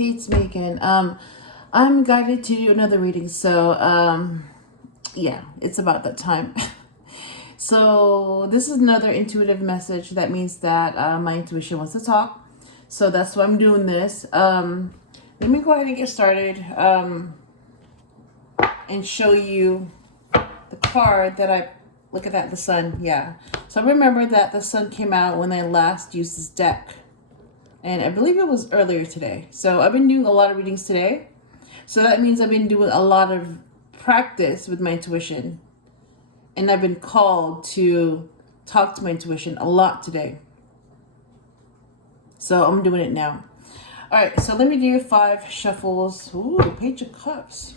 Hey, it's Megan. I'm guided to do another reading, so yeah, it's about that time. So this is another intuitive message. That means that my intuition wants to talk. So that's why I'm doing this. Let me go ahead and get started and show you the card that I look at. That the sun, yeah. So remember that the sun came out when I last used this deck. And I believe it was earlier today. So I've been doing a lot of readings today. So that means I've been doing a lot of practice with my intuition. And I've been called to talk to my intuition a lot today. So I'm doing it now. All right, so let me do 5 shuffles. Ooh, Page of Cups.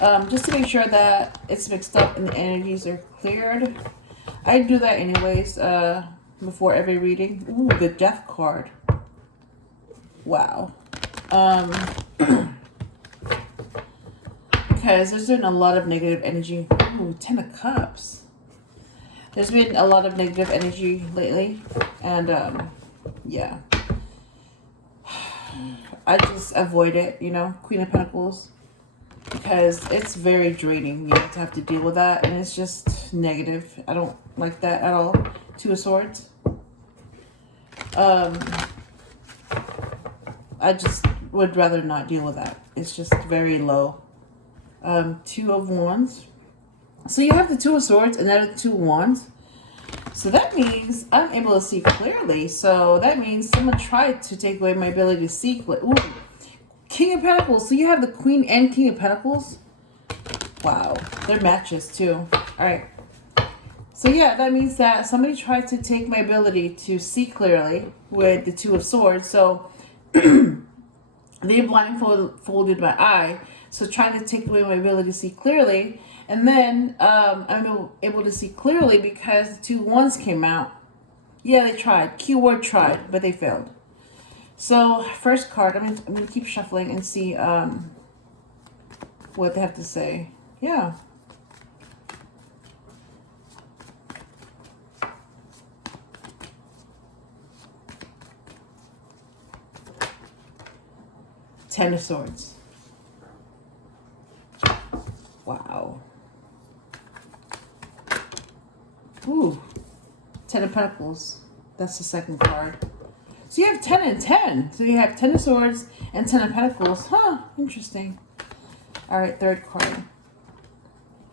Just to make sure that it's mixed up and the energies are cleared. I do that anyways. Before every reading. Ooh, the Death card. Wow. Because there's been a lot of negative energy. Ooh, 10 of Cups. There's been a lot of negative energy lately. And, yeah. I just avoid it, you know. Queen of Pentacles. Because it's very draining, you know, to have to deal with that. And it's just negative. I don't like that at all. 2 of Swords. I just would rather not deal with that. It's just very low. 2 of Wands. So you have the 2 of Swords and then the 2 of Wands. So that means I'm able to see clearly. So that means someone tried to take away my ability to see clearly. Ooh, King of Pentacles. So you have the Queen and King of Pentacles. Wow. They're matches too. All right. So yeah, that means that somebody tried to take my ability to see clearly with the 2 of Swords. So they blindfolded my eye. So trying to take away my ability to see clearly. And then I'm able to see clearly because the 2 Wands came out. Yeah, they tried. Keyword tried, but they failed. So first card, I'm going to keep shuffling and see what they have to say. Yeah. Ten of Swords. Wow. Ooh. 10 of Pentacles. That's the second card. So you have 10 and 10. So you have 10 of Swords and 10 of Pentacles. Huh. Interesting. All right. Third card.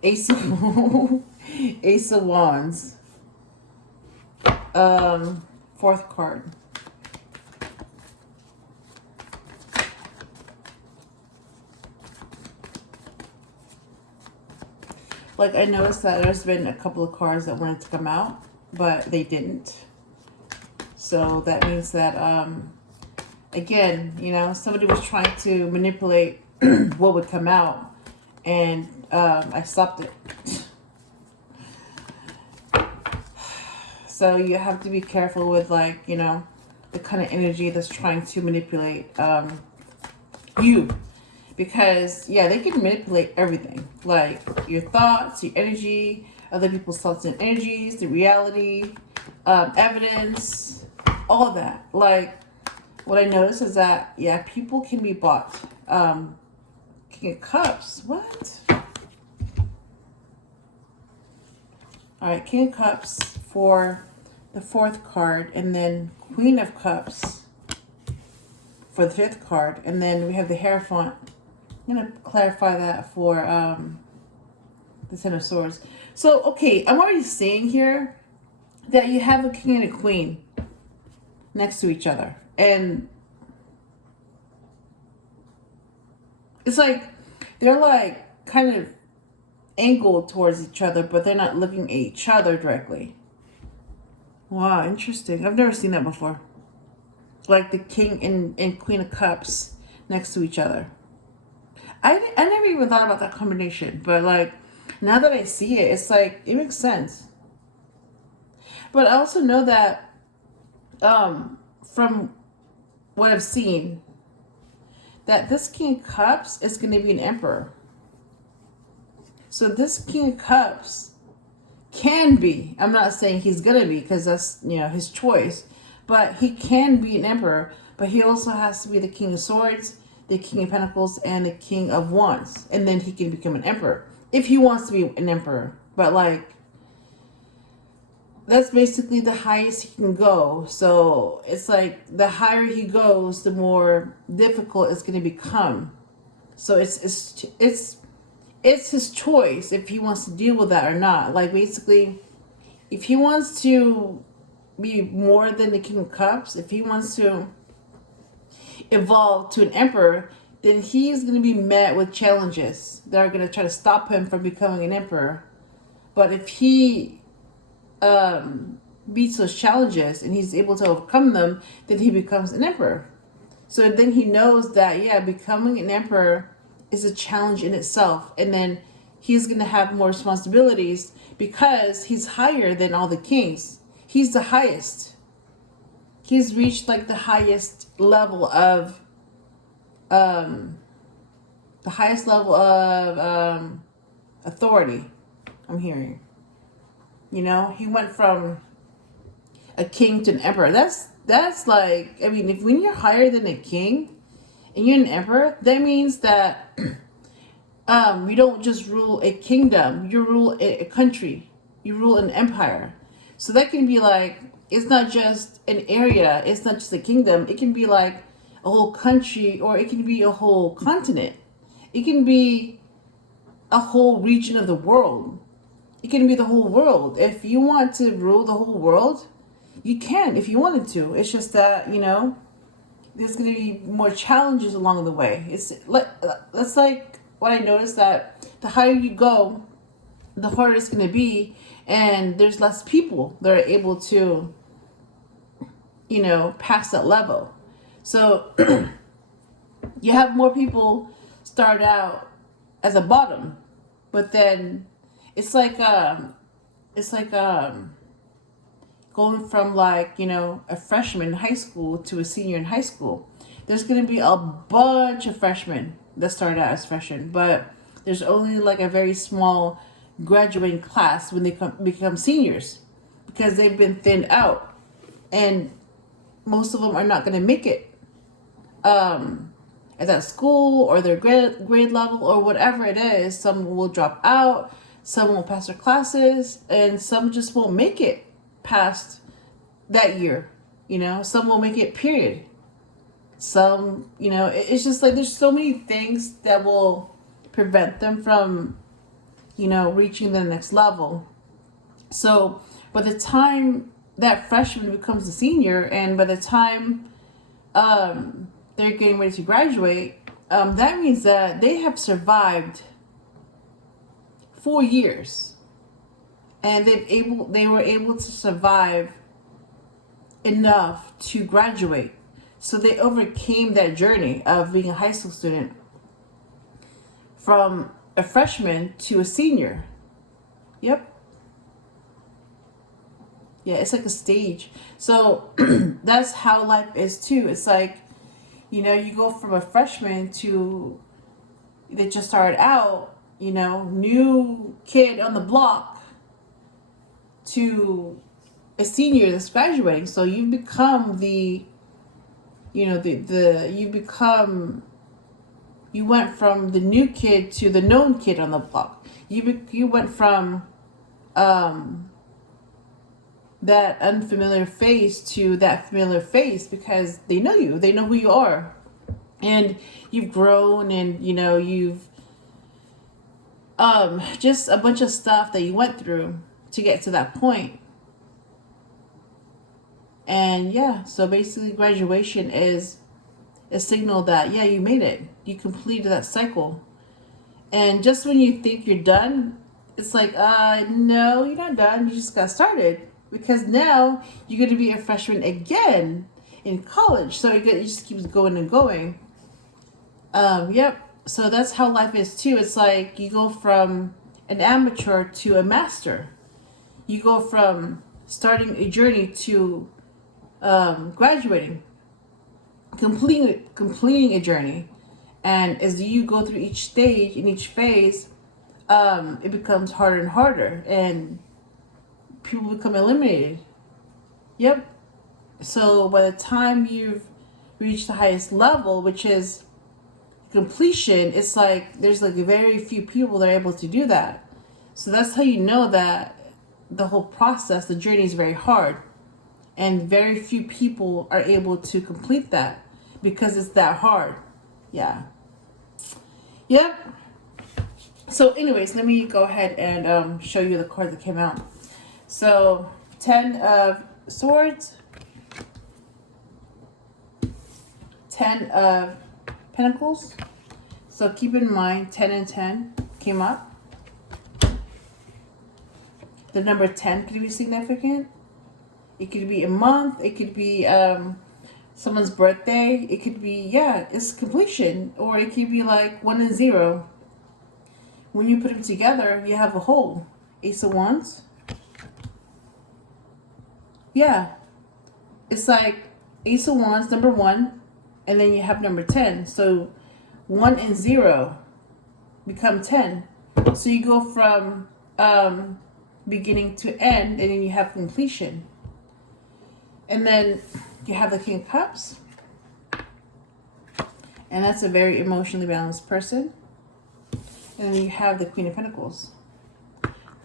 Ace of Wands. Fourth card. Like, I noticed that there's been a couple of cards that wanted to come out, but they didn't. So that means that, again, you know, somebody was trying to manipulate what would come out, and I stopped it. So you have to be careful with, like, you know, the kind of energy that's trying to manipulate you. Because, yeah, they can manipulate everything. Like, your thoughts, your energy, other people's thoughts and energies, the reality, evidence, all of that. Like, what I notice is that, yeah, people can be bought. King of Cups. What? All right, King of Cups for the 4th card. And then Queen of Cups for the 5th card. And then we have the Hierophant. I'm going to clarify that for the 10 of Swords. So, okay, I'm already seeing here that you have a king and a queen next to each other. And it's like, they're like kind of angled towards each other, but they're not looking at each other directly. Wow, interesting. I've never seen that before. Like the king and queen of cups next to each other. I never even thought about that combination, but like now that I see it, it's like it makes sense. But I also know that from what I've seen, that this King of Cups is going to be an emperor. So this King of Cups can be, I'm not saying he's going to be because that's, you know, his choice, but he can be an emperor, but he also has to be the King of Swords, the King of Pentacles, and the King of Wands. And then he can become an emperor if he wants to be an emperor. But like, that's basically the highest he can go. So it's like the higher he goes, the more difficult it's going to become. So it's his choice if he wants to deal with that or not. Like basically, if he wants to be more than the King of Cups, if he wants to evolve to an emperor, then he's going to be met with challenges that are going to try to stop him from becoming an emperor. But if he beats those challenges and he's able to overcome them, then he becomes an emperor. So then he knows that, yeah, becoming an emperor is a challenge in itself. And then he's going to have more responsibilities because he's higher than all the kings. He's the highest. He's reached like the highest level of authority, I'm hearing. You know, he went from a king to an emperor. That's like, I mean, if when you're higher than a king and you're an emperor, that means that you don't just rule a kingdom, you rule a country, you rule an empire. So that can be like, it's not just an area, it's not just a kingdom, it can be like a whole country, or it can be a whole continent. It can be a whole region of the world. It can be the whole world. If you want to rule the whole world, you can if you wanted to. It's just that, you know, there's going to be more challenges along the way. That's like what I noticed, that the higher you go, the harder it's going to be, and there's less people that are able to, you know, pass that level. So you have more people start out as a bottom, but then it's like going from, like, you know, a freshman in high school to a senior in high school. There's going to be a bunch of freshmen that start out as freshmen, but there's only like a very small graduating class when they become seniors, because they've been thinned out, and most of them are not going to make it at that school or their grade level or whatever it is. Some will drop out, some will pass their classes, and some just won't make it past that year. You know, some will make it, period. Some, you know, it's just like there's so many things that will prevent them from, you know, reaching the next level. So by the time that freshman becomes a senior, and by the time they're getting ready to graduate, that means that they have survived 4 years, and they were able to survive enough to graduate. So they overcame that journey of being a high school student from a freshman to a senior. Yep. Yeah, it's like a stage. So that's how life is too. It's like, you know, you go from a freshman to, they just started out, you know, new kid on the block, to a senior that's graduating. So you become the, you know, you went from the new kid to the known kid on the block. You went from that unfamiliar face to that familiar face, because they know you, they know who you are, and you've grown, and, you know, you've just a bunch of stuff that you went through to get to that point. And yeah, so basically graduation is a signal that, yeah, you made it, you completed that cycle. And just when you think you're done, it's like, no, you're not done, you just got started, because now you're going to be a freshman again in college. So it just keeps going and going. Yep. So that's how life is too. It's like you go from an amateur to a master. You go from starting a journey to graduating, completing a journey. And as you go through each stage, in each phase, it becomes harder and harder, and people become eliminated. Yep. So by the time you've reached the highest level, which is completion, it's like there's like very few people that are able to do that. So that's how you know that the whole process, the journey is very hard. And very few people are able to complete that because it's that hard. Yeah. Yep. So anyways, let me go ahead and show you the card that came out. So 10 of Swords, 10 of Pentacles. So keep in mind 10 and 10 came up. The number 10 could be significant. It could be a month. It could be someone's birthday. It could be, yeah, it's completion. Or it could be like 1 and 0. When you put them together, you have a whole. Ace of Wands. Yeah. It's like Ace of Wands, number 1. And then you have number 10. So 1 and 0 become 10. So you go from beginning to end, and then you have completion. And then you have the King of Cups. And that's a very emotionally balanced person. And then you have the Queen of Pentacles.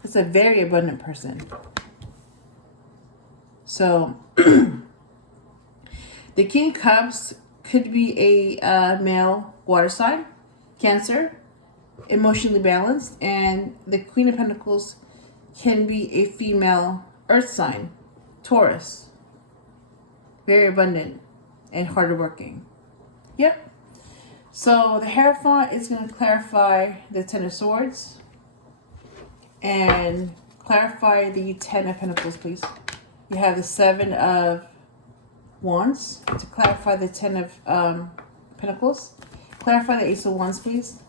It's a very abundant person. So the King of Cups could be a male water sign, Cancer, emotionally balanced. And the Queen of Pentacles can be a female earth sign, Taurus. Very abundant and hardworking. Yep. So the Hierophant is going to clarify the 10 of Swords. And clarify the 10 of Pentacles, please. You have the 7 of Wands to clarify the 10 of Pentacles. Clarify the Ace of Wands, please.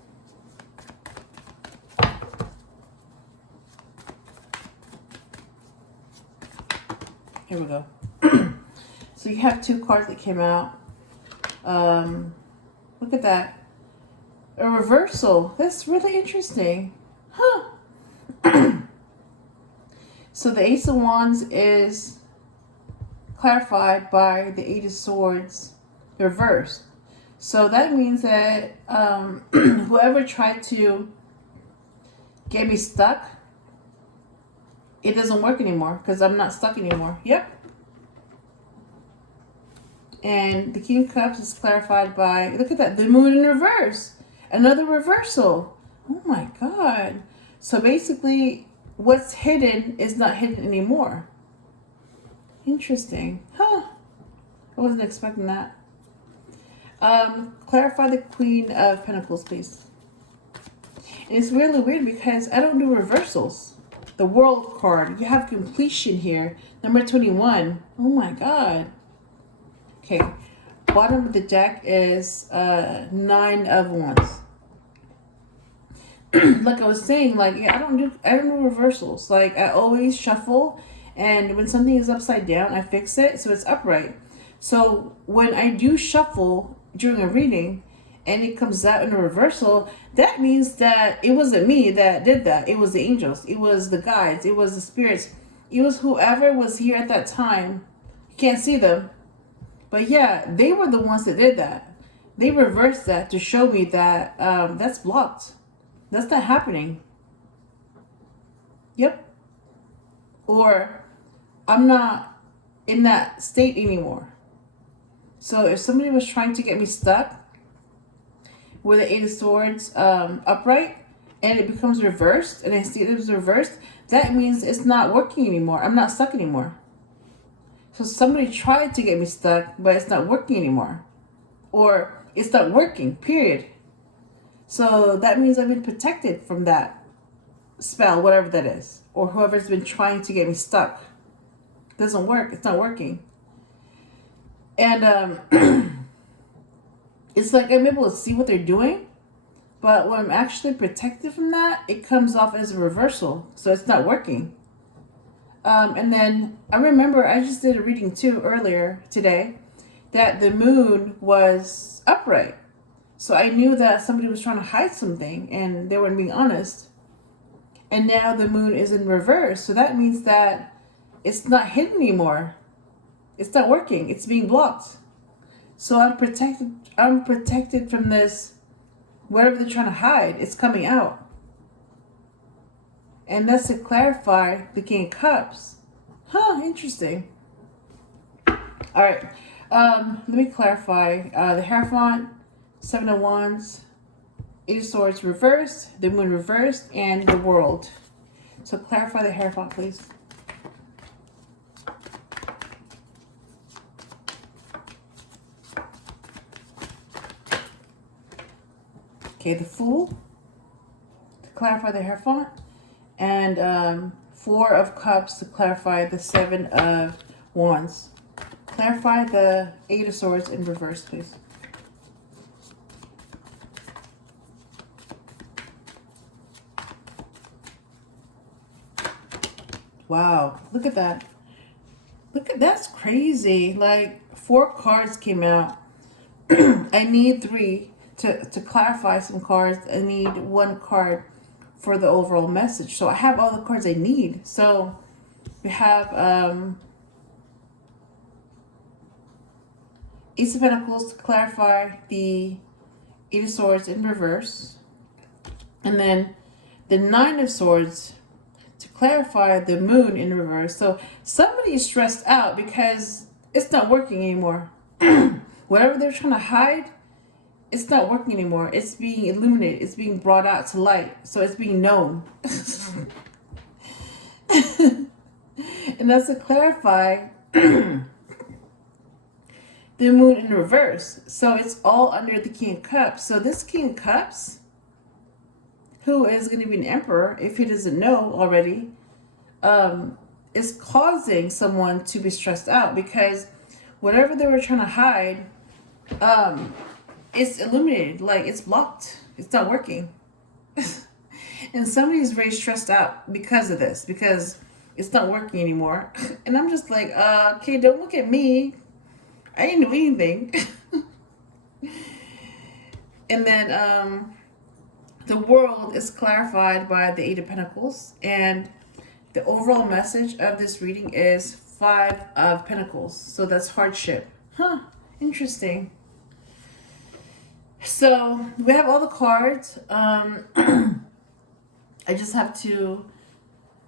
Here we go. So you have 2 cards that came out. Look at that. A reversal. That's really interesting. Huh. So the Ace of Wands is clarified by the 8 of Swords reversed. So that means that whoever tried to get me stuck, it doesn't work anymore because I'm not stuck anymore. Yep. And the King of Cups is clarified by, look at that, the Moon in reverse. Another reversal. Oh my God. So basically, what's hidden is not hidden anymore. Interesting. Huh. I wasn't expecting that. Clarify the Queen of Pentacles, please. And it's really weird because I don't do reversals. The World card. You have completion here. Number 21. Oh my God. Okay, bottom of the deck is 9 of Wands. Like I was saying, like, yeah, I don't do reversals. Like, I always shuffle, and when something is upside down, I fix it so it's upright. So when I do shuffle during a reading and it comes out in a reversal, that means that it wasn't me that did that. It was the angels. It was the guides. It was the spirits. It was whoever was here at that time. You can't see them. But yeah, they were the ones that did that. They reversed that to show me that that's blocked. That's not happening. Yep. Or I'm not in that state anymore. So if somebody was trying to get me stuck with the 8 of Swords upright and it becomes reversed and I see it was reversed, that means it's not working anymore. I'm not stuck anymore. So somebody tried to get me stuck, but it's not working anymore. Or it's not working, period. So that means I've been protected from that spell, whatever that is. Or whoever's been trying to get me stuck. It doesn't work. It's not working. And it's like I'm able to see what they're doing. But when I'm actually protected from that, it comes off as a reversal. So it's not working. And then I remember I just did a reading too earlier today that the moon was upright. So I knew that somebody was trying to hide something and they weren't being honest. And now the moon is in reverse. So that means that it's not hidden anymore. It's not working. It's being blocked. So I'm protected. I'm protected from this. Whatever they're trying to hide, it's coming out. And that's to clarify the King of Cups. Huh, interesting. All right. Let me clarify. The Hierophant, Seven of Wands, Eight of Swords reversed, the Moon reversed, and the World. So clarify the Hierophant, please. Okay, the Fool, to clarify the Hierophant, and Four of Cups to clarify the Seven of Wands. Clarify the Eight of Swords in reverse, please. Wow, look at that. Look at that's crazy. Like 4 cards came out. I need 3 to clarify some cards. I need 1 card for the overall message. So I have all the cards I need. So we have Ace of Pentacles to clarify the Eight of Swords in reverse. And then the Nine of Swords to clarify the Moon in reverse. So somebody is stressed out because it's not working anymore. Whatever they're trying to hide, it's not working anymore. It's being illuminated. It's being brought out to light. So it's being known. And that's to clarify the Moon in reverse. So it's all under the King of Cups. So this King of Cups, who is going to be an emperor, if he doesn't know already, is causing someone to be stressed out because whatever they were trying to hide, it's illuminated, like it's blocked. It's not working. And somebody's very stressed out because of this, because it's not working anymore. And I'm just like, okay, don't look at me. I didn't do anything. And then the World is clarified by the Eight of Pentacles. And the overall message of this reading is 5 of Pentacles. So that's hardship. Huh, interesting. So we have all the cards. I just have to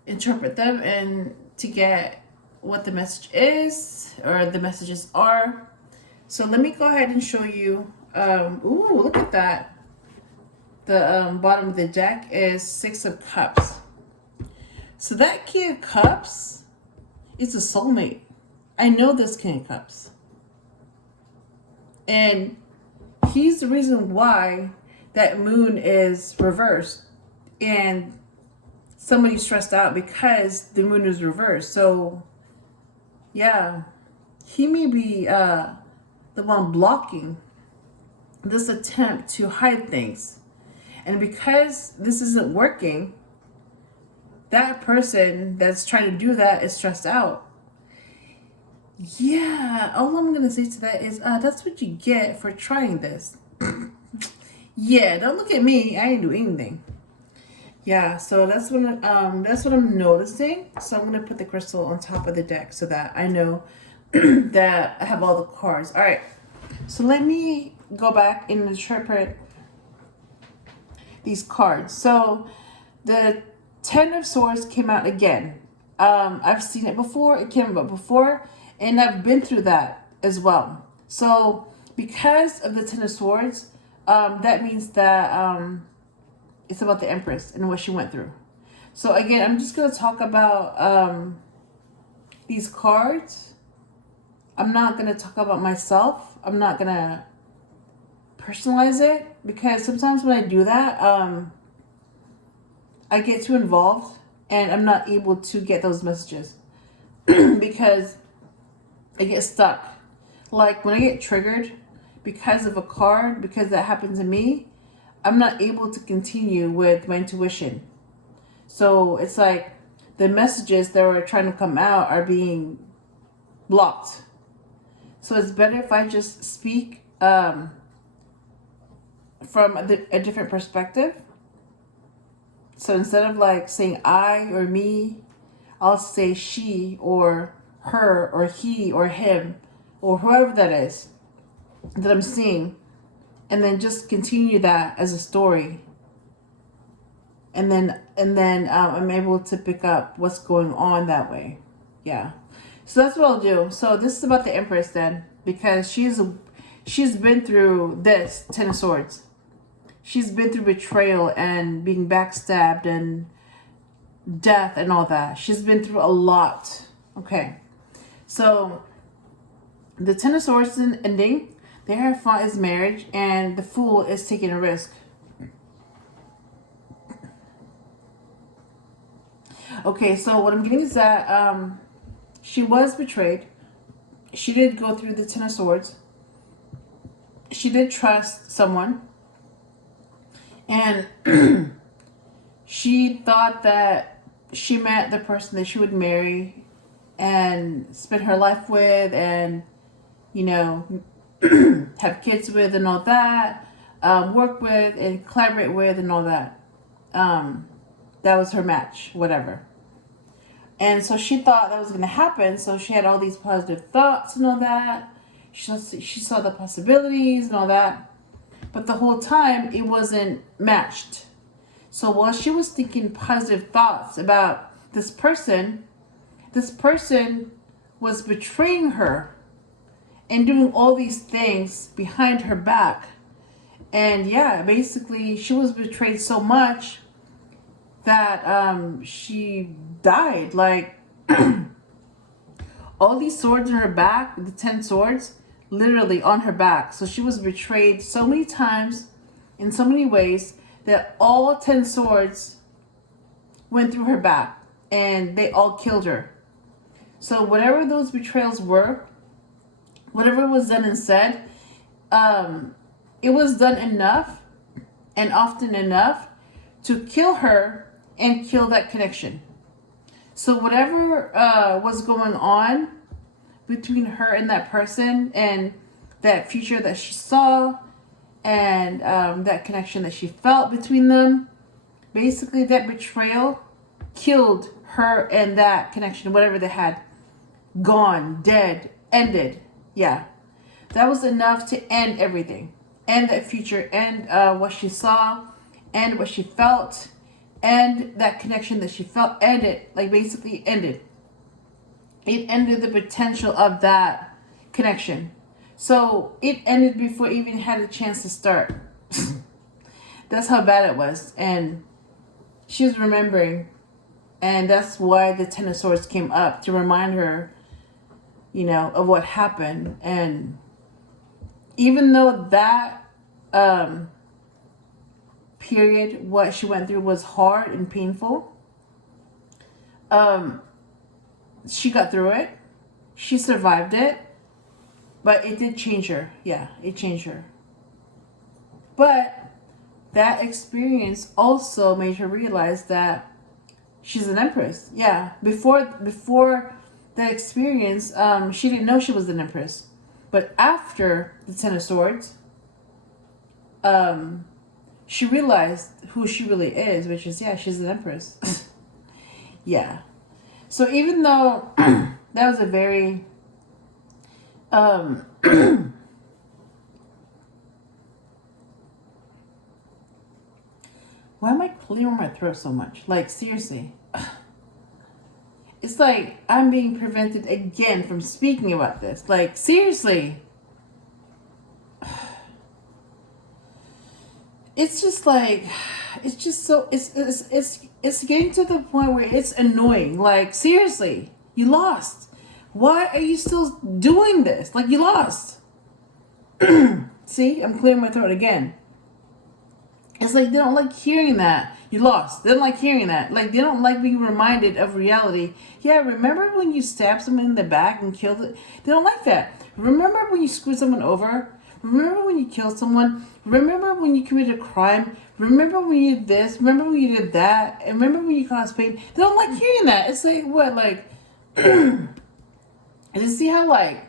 interpret them and to get what the message is or the messages are. So let me go ahead and show you. Ooh, look at that. The bottom of the deck is 6 of Cups. So that King of Cups is a soulmate. I know this King of Cups. And he's the reason why that Moon is reversed. And somebody's stressed out because the Moon is reversed. So, yeah. He may be the one blocking this attempt to hide things. And because this isn't working, that person that's trying to do that is stressed out. Yeah, all I'm going to say to that is that's what you get for trying this. Yeah, don't look at me. I didn't do anything. Yeah, so that's what I'm noticing. So I'm going to put the crystal on top of the deck so that I know that I have all the cards. All right, so let me go back and interpret these cards. So the 10 of Swords came out again. I've seen it before. It came out before, and I've been through that as well. So because of the 10 of Swords, that means that it's about the Empress and what she went through. So again, I'm just going to talk about these cards. I'm not going to talk about myself. I'm not going to personalize it because sometimes when I do that, I get too involved and I'm not able to get those messages because I get stuck. Like when I get triggered because of a card, because that happened to me, I'm not able to continue with my intuition. So it's like the messages that are trying to come out are being blocked. So it's better if I just speak from a different perspective. So instead of like saying I or me, I'll say she or her or he or him or whoever that is that I'm seeing, and then just continue that as a story. And then I'm able to pick up what's going on that way. Yeah. So that's what I'll do. So this is about the Empress then, because she's been through this Ten of Swords. She's been through betrayal and being backstabbed and death and all that. She's been through a lot. Okay. So the Ten of Swords is an ending. The Hierophant is marriage, and the Fool is taking a risk. Okay, so what I'm getting is that she was betrayed. She did go through the Ten of Swords. She did trust someone. And she thought that she met the person that she would marry and spend her life with and, you know, have kids with and all that, work with and collaborate with and all that. That was her match, whatever. And so she thought that was going to happen. So she had all these positive thoughts and all that. She saw the possibilities and all that. But the whole time, it wasn't matched. So while she was thinking positive thoughts about this person was betraying her and doing all these things behind her back. And yeah, basically, she was betrayed so much that she died. Like, all these swords in her back, the 10 swords, literally on her back. So she was betrayed so many times in so many ways that all 10 swords went through her back and they all killed her. So whatever those betrayals were, whatever was done and said, it was done enough and often enough to kill her and kill that connection. So whatever was going on between her and that person and that future that she saw and that connection that she felt between them, basically that betrayal killed her and that connection, whatever they had. Gone, dead, ended. Yeah. That was enough to end everything. End that future, end what she saw, end what she felt, end that connection that she felt, ended. Like basically ended. It ended the potential of that connection. So it ended before it even had a chance to start. That's how bad it was. And she was remembering. And that's why the Ten of Swords came up, to remind her, you know, of what happened. And even though that period, what she went through was hard and painful, she got through it. She survived it. But it did change her. Yeah, it changed her. But that experience also made her realize that she's an empress. Yeah, before that experience, she didn't know she was an empress. But after the Ten of Swords, she realized who she really is, which is, yeah, she's an empress. Yeah. So even though that was a very why am I clearing my throat so much? Like, seriously. It's like I'm being prevented again from speaking about this. Like, seriously. It's just like, it's just so, it's getting to the point where it's annoying. Like, seriously, you lost. Why are you still doing this? Like, you lost. See, I'm clearing my throat again. It's like they don't like hearing that. You lost. They don't like hearing that. Like, they don't like being reminded of reality. Yeah, remember when you stabbed someone in the back and killed it? They don't like that. Remember when you screwed someone over? Remember when you killed someone? Remember when you committed a crime? Remember when you did this? Remember when you did that? And remember when you caused pain? They don't like hearing that. It's like, what, like... And you see how, like,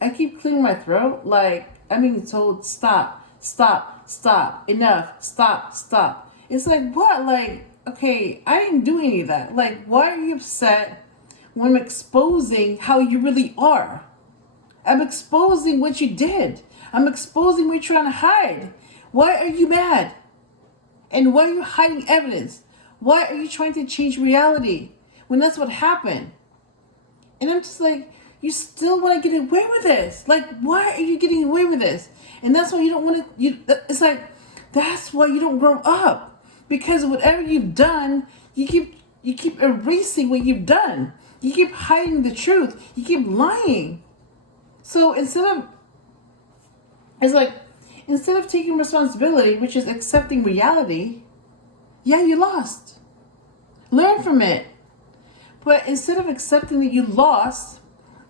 I keep clearing my throat? Like, I'm being told, stop, stop, stop, enough, stop, stop. It's like, what? Like, okay, I didn't do any of that. Like, why are you upset when I'm exposing how you really are. I'm exposing what you did. I'm exposing what you're trying to hide. Why are you mad? And why are you hiding evidence? Why are you trying to change reality when that's what happened? And I'm just like, you still want to get away with this? Like, why are you getting away with this? And that's why you don't want to, it's like, that's why you don't grow up. Because whatever you've done, you keep erasing what you've done. You keep hiding the truth. You keep lying. So instead of taking responsibility, which is accepting reality, yeah, you lost. Learn from it. But instead of accepting that you lost,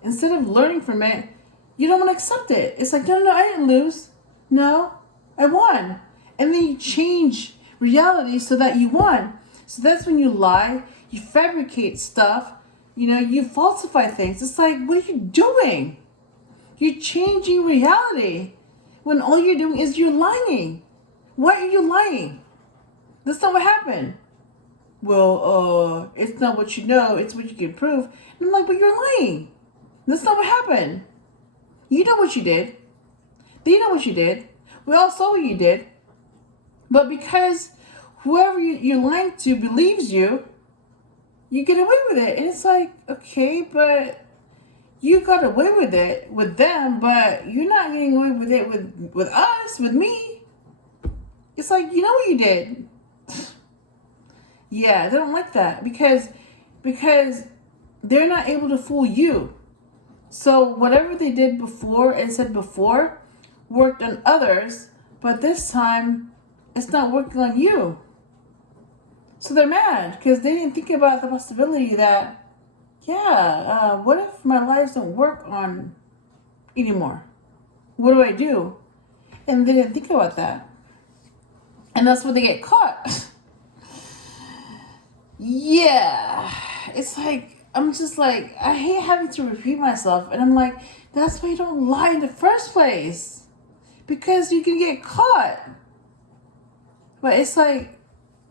instead of learning from it, you don't want to accept it. It's like, no, I didn't lose. No, I won. And then you change reality so that you won. So that's when you lie, you fabricate stuff, you falsify things. It's like, what are you doing? You're changing reality when all you're doing is you're lying. Why are you lying? That's not what happened. Well, it's not what you know, it's what you can prove. And I'm like, but you're lying. That's not what happened. You know what you did. They know what you did. We all saw what you did. But because whoever you're lying to believes you, you get away with it. And it's like, okay, but you got away with it with them, but you're not getting away with it with us, with me. It's like, you know what you did. Yeah, they don't like that because they're not able to fool you. So whatever they did before and said before worked on others, but this time it's not working on you. So they're mad because they didn't think about the possibility that, what if my lives don't work on anymore? What do I do? And they didn't think about that. And that's when they get caught. Yeah. It's like, I'm just like, I hate having to repeat myself. And I'm like, that's why you don't lie in the first place. Because you can get caught. But it's like,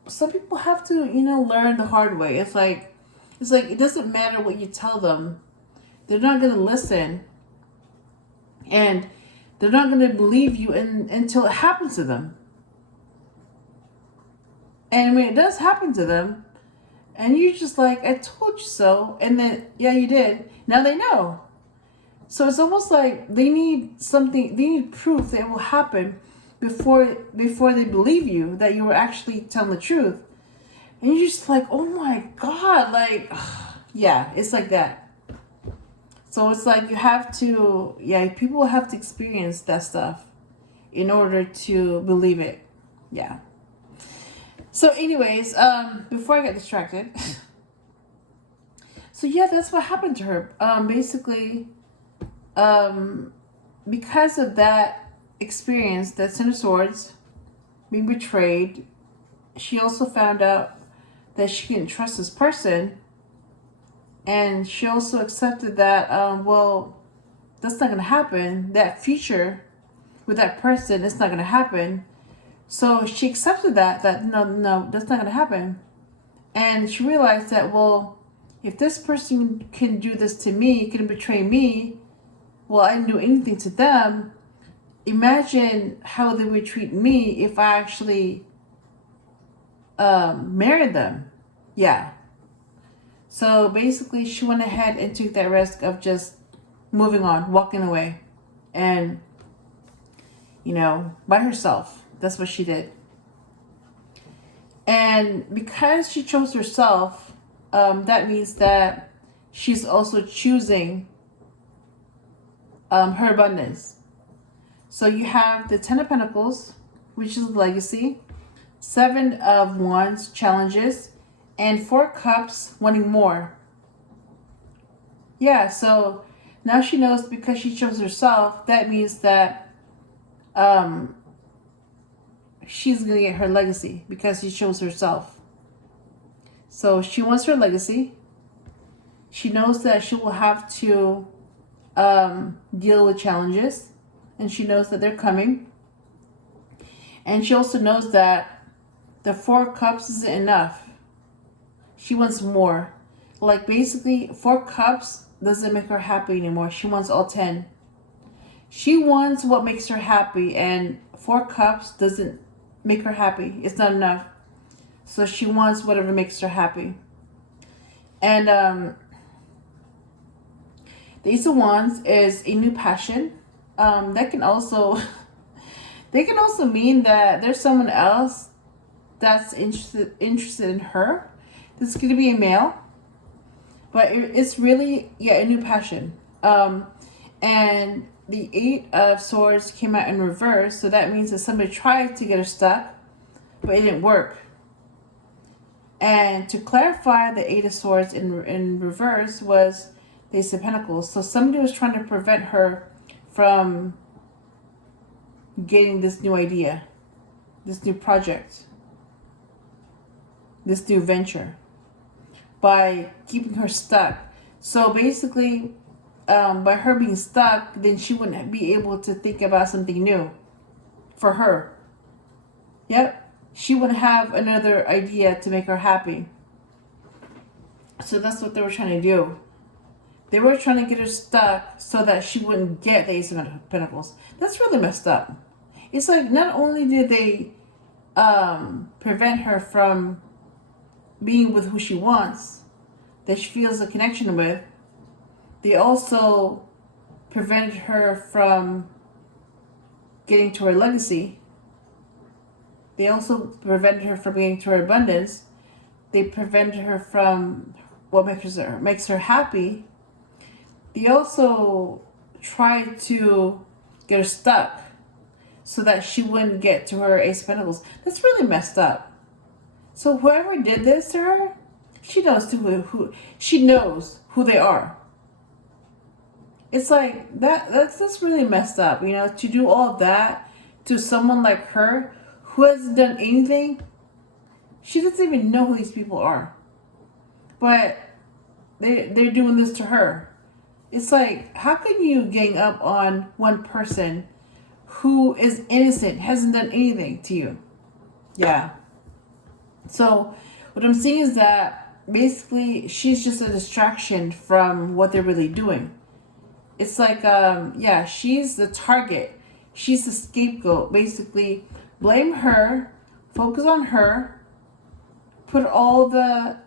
some people have to, learn the hard way. It's like, it doesn't matter what you tell them. They're not going to listen. And they're not going to believe you until it happens to them. And when it does happen to them, and you're just like, I told you so. And then, yeah, you did. Now they know. So it's almost like they need proof that it will happen before they believe you that you were actually telling the truth. And you're just like, oh my God, like, yeah, it's like that. So it's like people have to experience that stuff in order to believe it. Yeah. So anyways, before I get distracted. So yeah, that's what happened to her. Basically, because of that experience, that Ten of Swords, being betrayed, she also found out that she couldn't trust this person. And she also accepted that, that's not going to happen. That future with that person, it's not going to happen. So she accepted that no, that's not going to happen. And she realized that, if this person can do this to me, can betray me, I didn't do anything to them. Imagine how they would treat me if I actually married them. Yeah. So basically she went ahead and took that risk of just moving on, walking away. And, by herself. That's what she did. And because she chose herself, that means that she's also choosing her abundance. So you have the Ten of Pentacles, which is legacy, Seven of Wands, challenges, and Four Cups, wanting more. Yeah, so now she knows because she chose herself, that means that she's going to get her legacy because she chose herself. So she wants her legacy. She knows that she will have to deal with challenges, and she knows that they're coming. And she also knows that the Four Cups isn't enough. She wants more. Like basically 4 cups doesn't make her happy anymore. She wants all 10. She wants what makes her happy, and 4 cups doesn't make her happy. It's not enough. So she wants whatever makes her happy. And the Ace of Wands is a new passion. That can also they can also mean that there's someone else that's interested in her. This is going to be a male, but it's really a new passion. And the 8 of Swords came out in reverse, so that means that somebody tried to get her stuck, but it didn't work. And to clarify, the 8 of Swords in reverse was the Ace of Pentacles. So somebody was trying to prevent her from getting this new idea, this new project, this new venture, by keeping her stuck. So basically, by her being stuck, then she wouldn't be able to think about something new for her. Yep. She would have another idea to make her happy. So that's what they were trying to do. They were trying to get her stuck so that she wouldn't get the Ace of Pentacles. That's really messed up. It's like, not only did they prevent her from being with who she wants, that she feels a connection with, they also prevented her from getting to her legacy. They also prevented her from getting to her abundance. They prevented her from what makes her happy. They also tried to get her stuck so that she wouldn't get to her Ace of Pentacles. That's really messed up. So whoever did this to her, she knows she knows who they are. It's like that's really messed up, to do all of that to someone like her who hasn't done anything. She doesn't even know who these people are. But they're doing this to her. It's like, how can you gang up on one person who is innocent, hasn't done anything to you? Yeah. So what I'm seeing is that basically she's just a distraction from what they're really doing. It's like, she's the target. She's the scapegoat. Basically, blame her, focus on her, put all the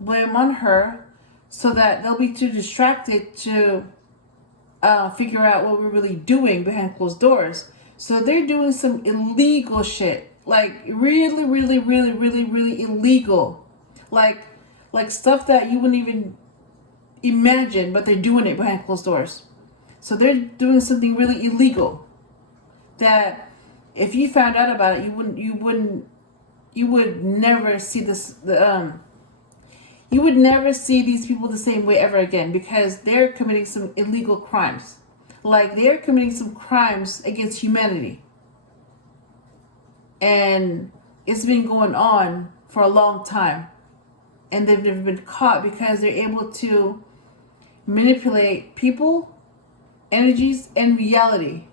blame on her, so that they'll be too distracted to figure out what we're really doing behind closed doors. So they're doing some illegal shit, like really, really, really, really, really illegal, like stuff that you wouldn't even imagine, but they're doing it behind closed doors. So they're doing something really illegal that if you found out about it, you would never see you would never see these people the same way ever again, because they're committing some illegal crimes. Like, they're committing some crimes against humanity. And it's been going on for a long time. And they've never been caught because they're able to manipulate people, energies, and reality.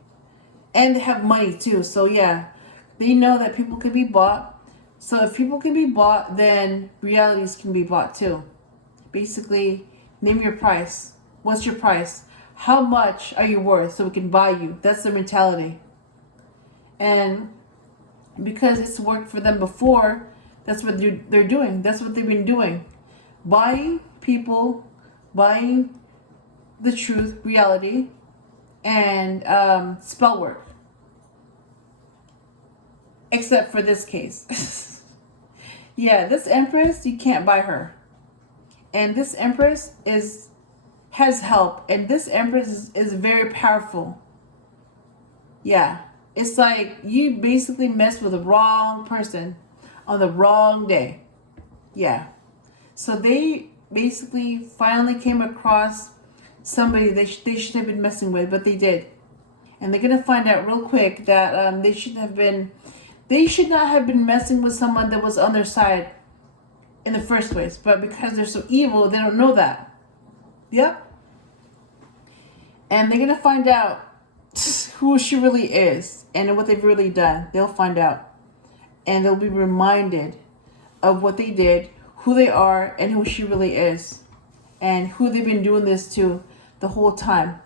And they have money too. So yeah, they know that people can be bought. So if people can be bought, then realities can be bought too. Basically, name your price. What's your price? How much are you worth so we can buy you? That's their mentality. And because it's worked for them before, that's what they're doing. That's what they've been doing. Buying people, buying the truth, reality, and spell work. Except for this case. Yeah, this Empress, you can't buy her. And this Empress has help. And this Empress is very powerful. Yeah. It's like you basically messed with the wrong person on the wrong day. Yeah. So they basically finally came across somebody they should have been messing with, but they did. And they're going to find out real quick that they should not have been messing with someone that was on their side in the first place. But because they're so evil, they don't know that. Yep. And they're going to find out who she really is and what they've really done. They'll find out. And they'll be reminded of what they did, who they are and who she really is, and who they've been doing this to the whole time.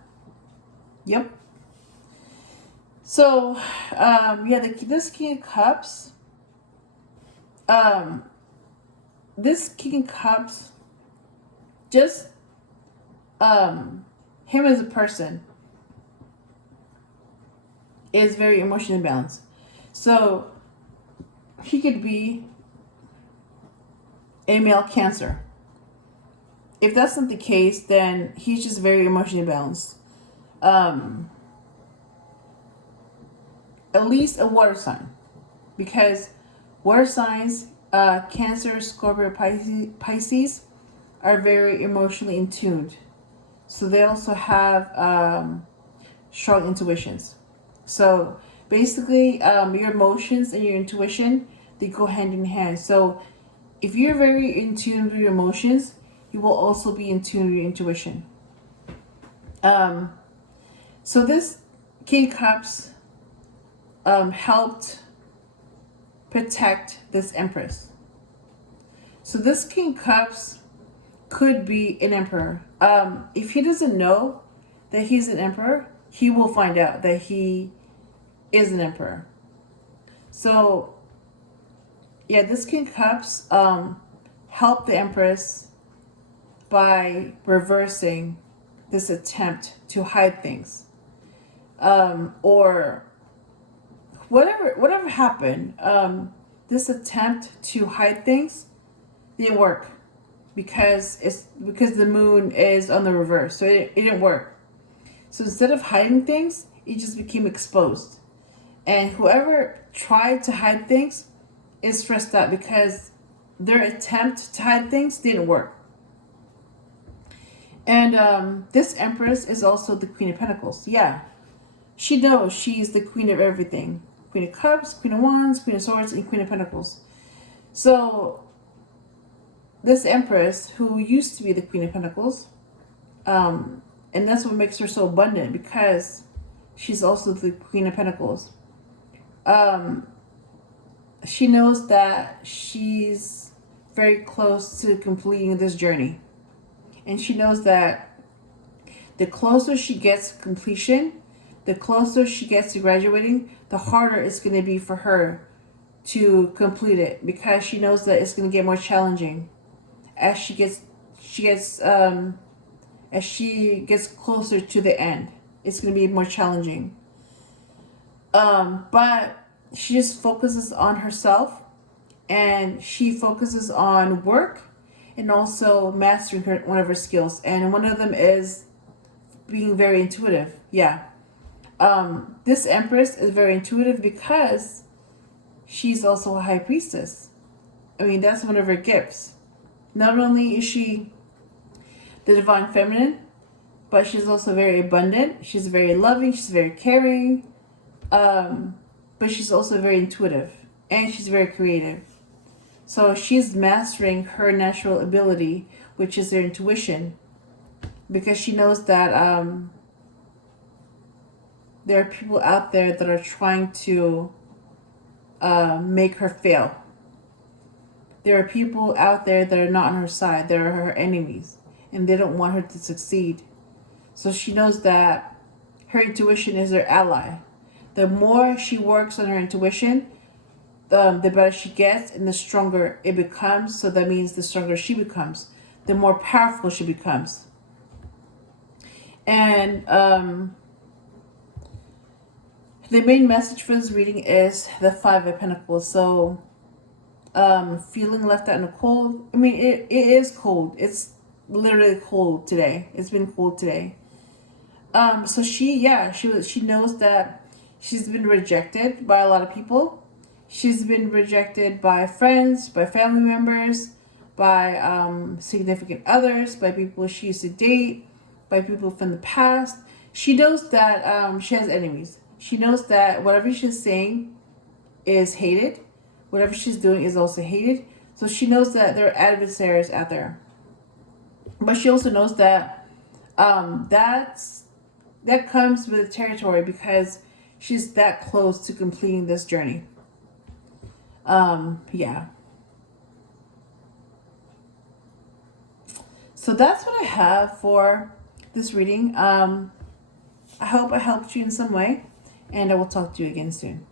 Yep. So, this King of Cups, this King of Cups, just, him as a person is very emotionally balanced. So, he could be a male Cancer. If that's not the case, then he's just very emotionally balanced. At least a water sign, because water signs, Cancer, Scorpio, Pisces, are very emotionally in tuned. So they also have strong intuitions. So basically, your emotions and your intuition, they go hand in hand. So if you're very in tune with your emotions, you will also be in tune with your intuition. So this King of Cups helped protect this Empress. So this King of Cups could be an Emperor. If he doesn't know that he's an Emperor, he will find out that he is an Emperor. So, yeah, this King of Cups helped the Empress by reversing this attempt to hide things. Or whatever happened, this attempt to hide things didn't work because the moon is on the reverse, so it didn't work. So instead of hiding things, it just became exposed, and whoever tried to hide things is stressed out because their attempt to hide things didn't work. And this Empress is also the Queen of Pentacles. Yeah, she knows she's the queen of everything. Queen of Cups, Queen of Wands, Queen of Swords, and Queen of Pentacles. So this Empress, who used to be the Queen of Pentacles, and that's what makes her so abundant, because she's also the Queen of Pentacles. She knows that she's very close to completing this journey. And she knows that the closer she gets to completion, the closer she gets to graduating, the harder it's going to be for her to complete it, because she knows that it's going to get more challenging as she gets closer to the end. It's going to be more challenging. But she just focuses on herself, and she focuses on work and also mastering one of her skills. And one of them is being very intuitive. Yeah. This Empress is very intuitive because she's also a High Priestess. I mean, that's one of her gifts. Not only is she the Divine Feminine, but she's also very abundant. She's very loving. She's very caring. But she's also very intuitive, and she's very creative. So she's mastering her natural ability, which is her intuition, because she knows that there are people out there that are trying to make her fail. There are people out there that are not on her side. They are her enemies, and they don't want her to succeed. So she knows that her intuition is her ally. The more she works on her intuition, the better she gets and the stronger it becomes. So that means the stronger she becomes, the more powerful she becomes. And the main message for this reading is the Five of Pentacles. So feeling left out in the cold. I mean, it is cold. It's literally cold today. It's been cold today. So she knows that she's been rejected by a lot of people. She's been rejected by friends, by family members, by significant others, by people she used to date, by people from the past. She knows that she has enemies. She knows that whatever she's saying is hated. Whatever she's doing is also hated. So she knows that there are adversaries out there. But she also knows that that comes with the territory, because she's that close to completing this journey. Yeah. So that's what I have for this reading. I hope I helped you in some way, and I will talk to you again soon.